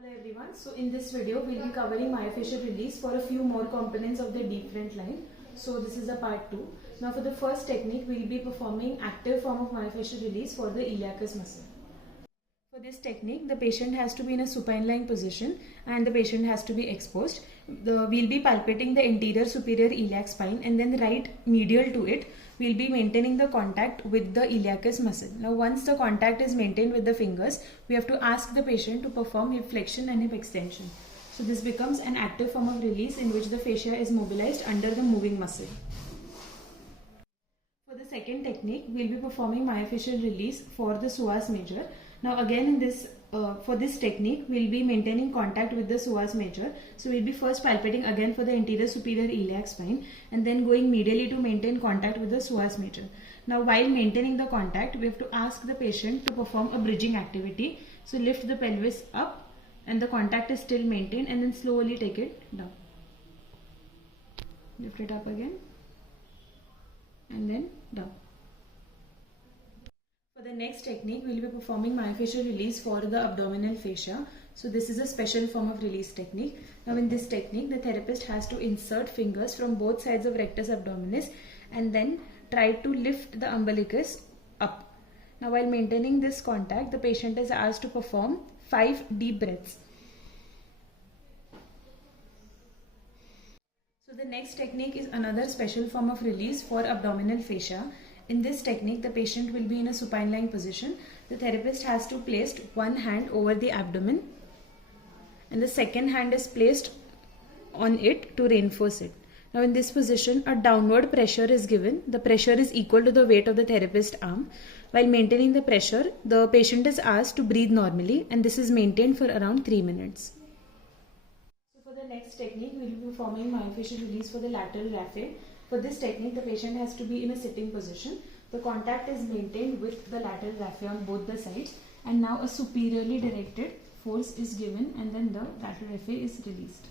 Hello everyone, so in this video we'll be covering myofascial release for a few more components of the deep front line. So this is a part 2. Now for the first technique we'll be performing active form of myofascial release for the iliacus muscle. For this technique the patient has to be in a supine lying position and the patient has to be exposed. We'll be palpating the anterior superior iliac spine and then right medial to it we'll be maintaining the contact with the iliacus muscle. Now once the contact is maintained with the fingers, we have to ask the patient to perform hip flexion and hip extension. So this becomes an active form of release in which the fascia is mobilized under the moving muscle. For the second technique, we'll be performing myofascial release for the psoas major. Now again for this technique, we'll be maintaining contact with the psoas major. So we'll be first palpating again for the anterior superior iliac spine and then going medially to maintain contact with the psoas major. Now while maintaining the contact, we have to ask the patient to perform a bridging activity. So lift the pelvis up and the contact is still maintained and then slowly take it down. Lift it up again and then down. For the next technique, we will be performing myofascial release for the abdominal fascia. So this is a special form of release technique. Now in this technique, the therapist has to insert fingers from both sides of rectus abdominis and then try to lift the umbilicus up. Now while maintaining this contact, the patient is asked to perform 5 deep breaths. So the next technique is another special form of release for abdominal fascia. In this technique, the patient will be in a supine lying position. The therapist has to place one hand over the abdomen and the second hand is placed on it to reinforce it. Now in this position, a downward pressure is given. The pressure is equal to the weight of the therapist's arm. While maintaining the pressure, the patient is asked to breathe normally and this is maintained for around 3 minutes. So for the next technique, we will be performing myofascial release for the lateral rafing. For this technique, the patient has to be in a sitting position. The contact is maintained with the lateral raphe on both the sides and now a superiorly directed force is given and then the lateral raphe is released.